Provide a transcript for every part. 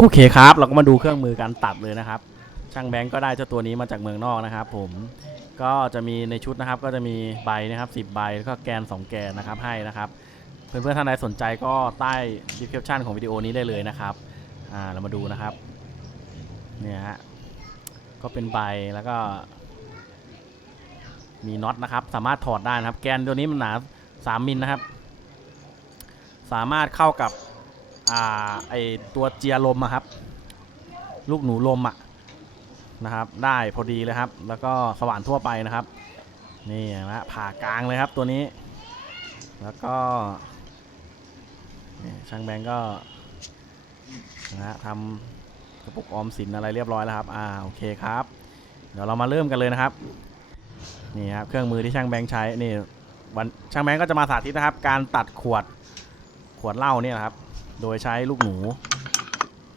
ครับ เราก็มาดูเครื่องมือการตัดเลยนะครับ ช่างแบงก์ก็ได้เจ้าตัวนี้มาจากเมืองนอกนะครับ ผมก็จะมีในชุดนะครับ ก็จะมีใบนะครับ10ใบแล้วก็แกน 2 แกนนะครับให้นะครับ เพื่อนๆท่านใดสนใจก็ใต้ description ของวิดีโอนี้ได้เลยนะครับอ่าเรามาดูนะครับเนี่ยฮะก็เป็นใบแล้วก็ มีน็อตนะครับ สามารถถอดได้นะครับ แกนตัวนี้มันหนา3มิลนะครับ สามารถเข้ากับ อ่าไอตัวเจียลมอะครับ ลูกหนูลมอะนะครับ ได้พอดีเลยครับ แล้วก็สว่านทั่วไปนะครับ นี่นะผ่ากลางเลยครับตัวนี้ แล้วก็ช่างแบงก์ก็นะฮะทำกระปุกออมสินอะไรเรียบร้อยแล้วครับ อ่าโอเคครับ เดี๋ยวเรามาเริ่มกันเลยนะครับ นี่ครับเครื่องมือที่ช่างแบงค์ใช้ นี่วันช่างแบงค์ก็จะมาสาธิตนะครับ การตัดขวดขวดเหล้าเนี่ยนะครับ โดยใช้ลูกหนู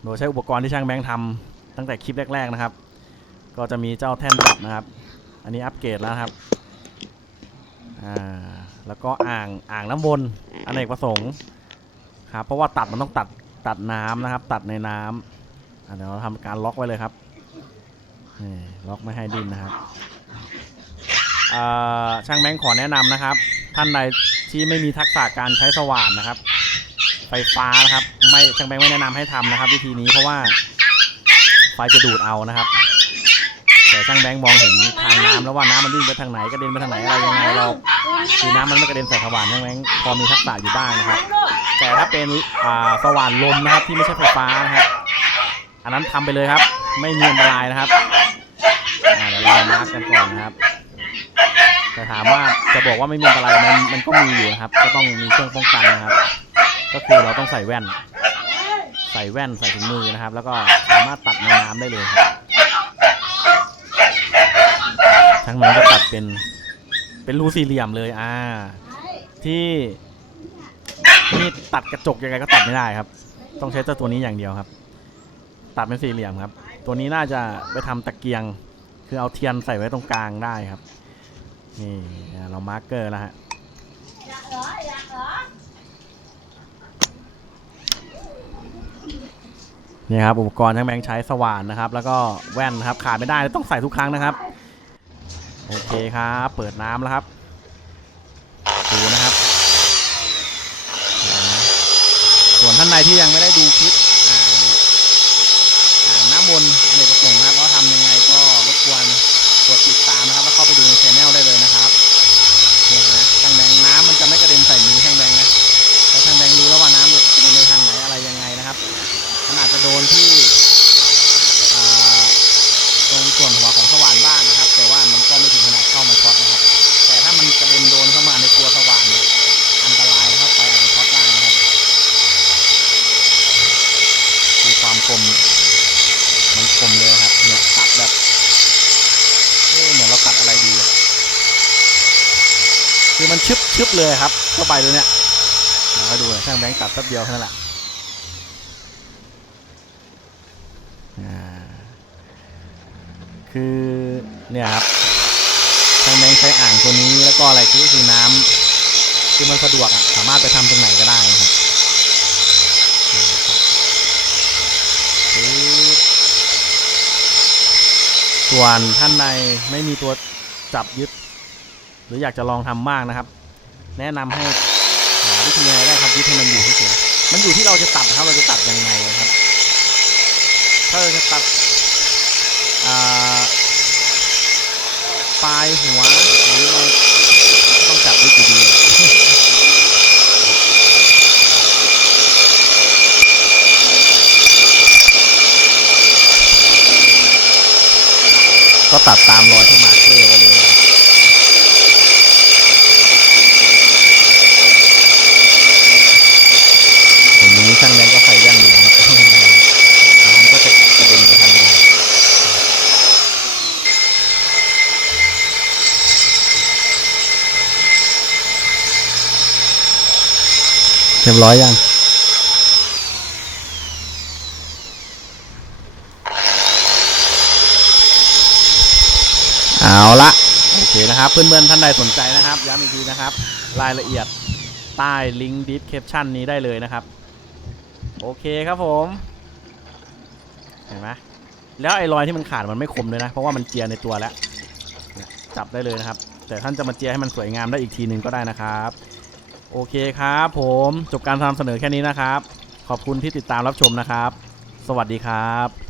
โดยใช้อุปกรณ์ที่ช่างแบงค์ทำตั้งแต่คลิปแรก ๆนะครับ ก็จะมีเจ้าแท่นจับนะครับ อันนี้อัปเกรดแล้วครับอ่าแล้วก็อ่างอ่างน้ำวนอเนกประสงค์ครับเพราะว่าตัดมันต้องตัดตัดน้ำนะครับ ตัดในน้ำเดี๋ยวเราทำการล็อกไว้เลยครับล็อกไม่ให้ดิ้นนะครับช่างแบงค์ขอแนะนำนะครับ ท่านใดที่ไม่มีทักษะการใช้สว่านนะครับ ไฟฟ้านะครับ ไม่ช่างแบงค์ไม่แนะนำให้ทำนะครับ วิธีนี้เพราะว่าไฟจะดูดเอานะครับ แต่ช่างแบงค์มองเห็นทางน้ำแล้วว่าน้ำมันวิ่งไปทางไหนกระเด็นไปทางไหนอะไรยังไงเราคือน้ำมันไม่กระเด็นใส่สว่านช่างแบงค์พอมีทักษะอยู่บ้างนะครับ แต่ถ้าเป็นอ่าสว่านลมนะครับที่ไม่ใช่ไฟฟ้านะครับอันนั้นทำไปเลยครับ ไม่มีอันตรายนะครับอ่าเดี๋ยวเรามาร์กกันก่อนนะครับแต่ถามว่าจะบอกว่าไม่มีอันตรายมันมันก็มีอยู่นะครับ ก็ต้องมีเครื่องป้องกันนะครับ ก็คือเราต้องใส่แว่น ใส่แว่นใส่ถุงมือนะครับ แล้วก็สามารถตัดในน้ำได้เลยครับช่างแบงค์จะตัดเป็นเป็นรูสี่เหลี่ยมเลยอ่า ที่นี่ตัดกระจกยังไงก็ตัดไม่ได้ครับ ต้องใช้เจ้าตัวนี้อย่างเดียวครับ ตัดเป็นสี่เหลี่ยมครับ ตัวนี้น่าจะไปทำตะเกียง คือเอาเทียนใส่ไว้ตรงกลางได้ครับ นี่เรามาร์กเกอร์แล้วฮะ นี่ครับอุปกรณ์ทั้งแบงค์ใช้สว่านนะครับ แล้วก็แว่นนะครับขาดไม่ได้ต้องใส่ทุกครั้งนะครับโอเคครับเปิดน้ำแล้วครับดูนะครับ ส่วนท่านใดที่ยังไม่ได้ดูคลิป คม มันคมเลยครับ เนี่ยตัดแบบเอ๊ะเหมือนเราตัดอะไรดีอะคือมันชึบชึบเลยครับเข้าไปตัวเนี้ยเดี๋ยวดูช่างแบงค์ตัดแป๊บเดียวแค่นั้นแหละอ่าคือเนี่ยครับทางแบงค์ใช้อ่างตัวนี้แล้วก็อะไรคือคือน้ำคือมันสะดวกอะสามารถไปทำตรงไหนก็ได้ครับ ส่วนท่านใดไม่มีตัวจับยึด หรืออยากจะลองทำมากนะครับ แนะนำให้หาวิธียังไงได้ครับยึดให้มันอยู่เฉยมันอยู่ที่เราจะตัดนะครับเราจะตัดยังไงนะครับ ถ้าเราจะตัดปลายหัวหรืออะไรก็ต้องจับด้วยอยู่ดีอะ ก็ตัดตามรอยที่มาร์เกอร์ไว้เลยเห็นนี้ช่างแดงก็ใส่แว่นอยู่นะครับน้ำก็จะกระเด็นไปทางนู้เรียบร้อยยัง เอาละโอเคนะครับ เพื่อนๆท่านใดสนใจนะครับย้ำอีกทีนะครับ รายละเอียดใต้ลิงก์ดีสคริปชันนี้ได้เลยนะครับ โอเคครับผม เห็นไหมแล้วไอ้รอยที่มันขาดมันไม่คมเลยนะ เพราะว่ามันเจียในตัวแล้วจับได้เลยนะครับ แต่ท่านจะมาเจียให้มันสวยงามได้อีกทีหนึ่งก็ได้นะครับ โอเคครับผมจบการทำเสนอแค่นี้นะครับ ขอบคุณที่ติดตามรับชมนะครับ สวัสดีครับ